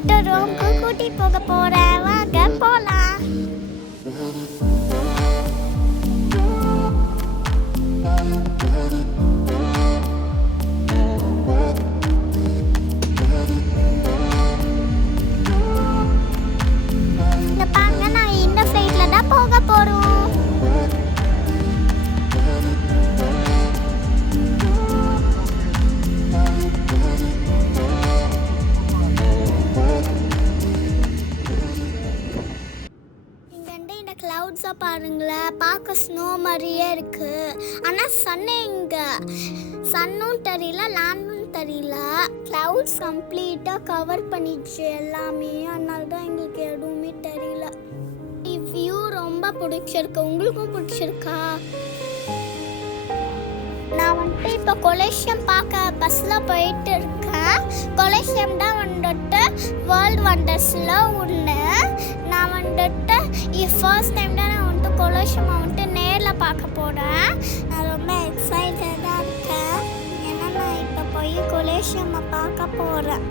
வந்துட்டு ரூம்க்கு கூட்டி போக போறேன், வாங்க போலாம். இந்த பாருங்க, நான் இந்த ஃப்ளைட்ல தான் போக போறோம். கிளவுட்ஸை பாருங்களேன், பார்க்க ஸ்னோ மாதிரியே இருக்கு. ஆனால் சன்னு எங்கே, சன்னும் தெரியல, லேண்டும் தெரியல. கிளவுட்ஸ் கம்ப்ளீட்டாக கவர் பண்ணிடுச்சு எல்லாமே, அதனால தான் எங்களுக்கு எதுவுமே தெரியல. வியூ ரொம்ப பிடிச்சிருக்கு, உங்களுக்கும் பிடிச்சிருக்கா? நான் வந்துட்டு இப்போ கொலேஷியம் பார்க்க பஸ்ஸில் போயிட்டு இருக்கேன். கொலேஷியம் தான் வந்துட்டு வேர்ல்டு வண்டர்ஸில் ஒன்று. நான் வந்துட்டு ஃபர்ஸ்ட் டைம் தான் நான் வந்துட்டு கொலேஷியம் வந்துட்டு நேரில் பார்க்க போகிறேன். நான் ரொம்ப எக்ஸைட்டடாக இருக்கேன், ஏன்னா நான் இப்போ போய் கொலேஷியம்மை பார்க்க போகிறேன்.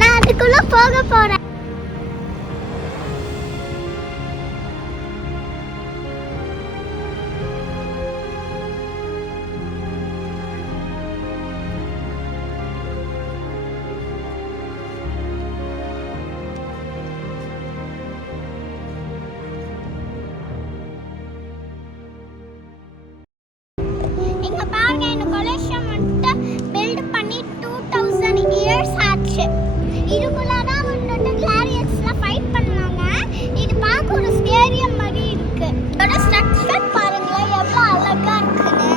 நான் அதுக்குள்ள போக போறேன். இங்க பாருங்க, இந்த கொலேஷியம் வந்துட்டு பில்ட் பண்ணி 2000 இயர்ஸ் ஆச்சு. இதுக்குள்ள தான் வந்துட்டு கிளாரியட்ஸ்லாம் ஃபைட் பண்ணாங்க. இது பார்க்க ஒரு ஸ்டேடியம் மாதிரி இருக்கு. இதோட ஸ்ட்ரக்சர் பாருங்களேன், எவ்வளோ அழகா இருக்குன்னு.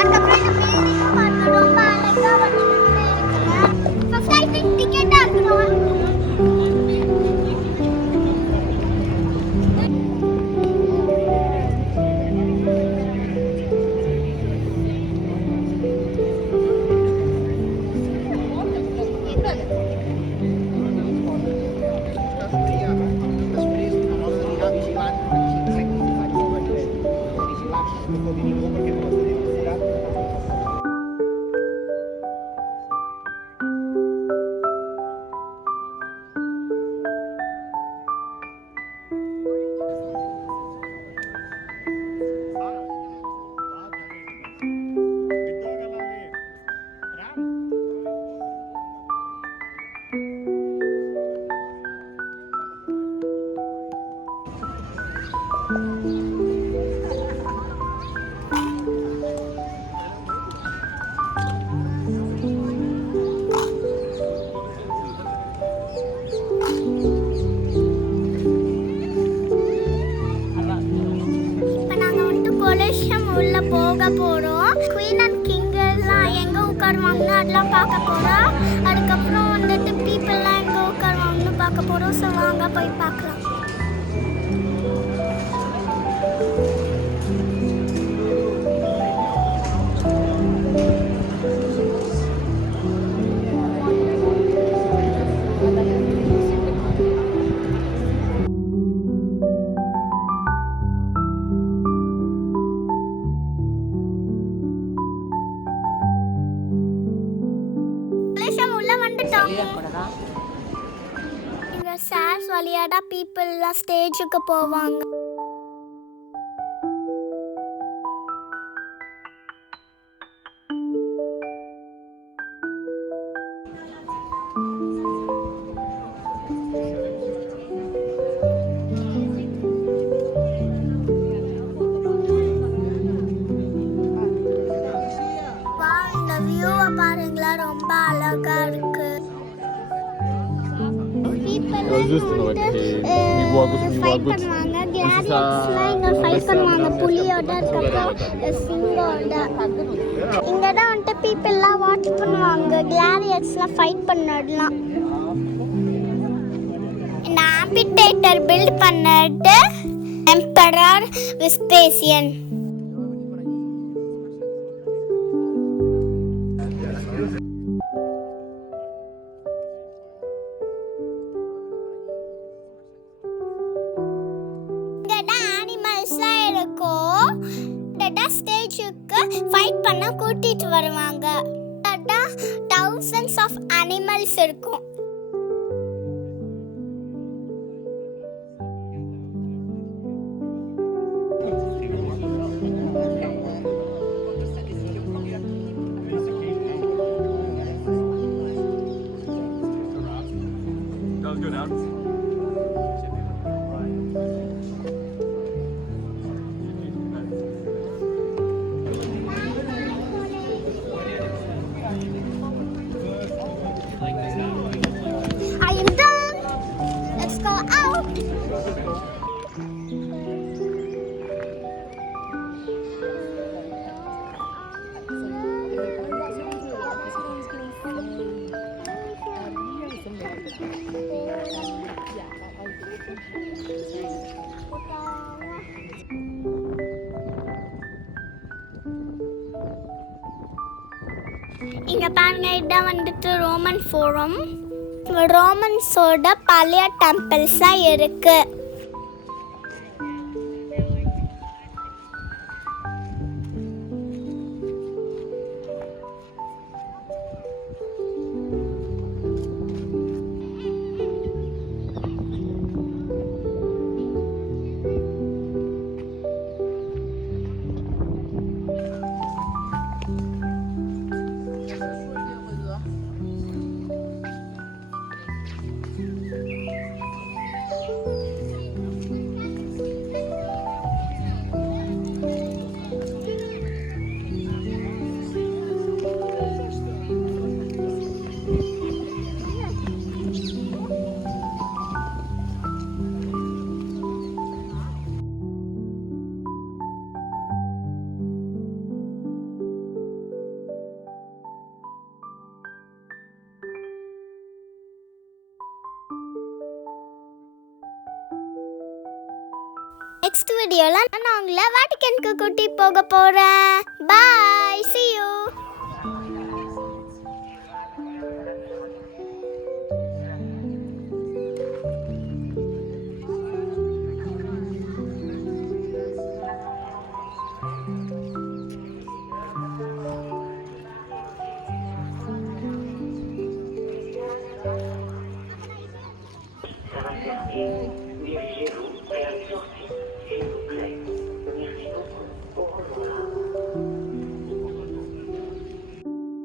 அதுக்கப்புறம் இந்த பில்டிங்கும் பாருங்க, ரொம்ப அழகா வந்துட்டு இருக்குங்க. இப்போ ஃப்ளைட்டுக்கு டிக்கெட்டாக இருக்கணும். உள்ள போக போறோம். குவீன் அண்ட் கிங் எல்லாம் எங்க உட்காருவாங்க அதெல்லாம் பார்க்க போறோம். அதுக்கப்புறம் வந்துட்டு பீப்புள்லாம் எங்க உட்காருவாங்கன்னு பார்க்க போறோம். ஸோ வாங்க போய் பார்க்கலாம். இங்க ஸ்டார்ஸ் வழியாடா பீப்புள்லாம் ஸ்டேஜுக்கு போவாங்க. இந்த வியூவை பாருங்களா, ரொம்ப அழகா இருக்கு. புலியோட சிங்கோட இங்கதான் வந்துட்டு பீப்புளெலாம் வாட்ச் பண்ணுவாங்க கிளாரியட்ஸ்லாம் ஃபைட் பண்ணதெல்லாம். இந்த ஆம்பிடேட்டர் பில்ட் பண்ணது எம்பரர் வெஸ்பேசியன். அனிமல்ஸ்லாம் இருக்கும். ஸ்டேஜுக்கு ஃபைட் பண்ண கூட்டிட்டு வருவாங்க. thousands ஆஃப் அனிமல்ஸ் இருக்கும். Are you done? Let's go out. இங்க பாருங்க, இதான் வந்துட்டு ரோமன் ஃபோரம். ரோமன்ஸோட பழைய டெம்பிள்ஸாக இருக்கு. நெக்ஸ்ட் வீடியோவில் நான் உங்களை வாட்டிக்கனுக்கு கூட்டி போக போகிறேன். பாய், see you. Seven 7:15.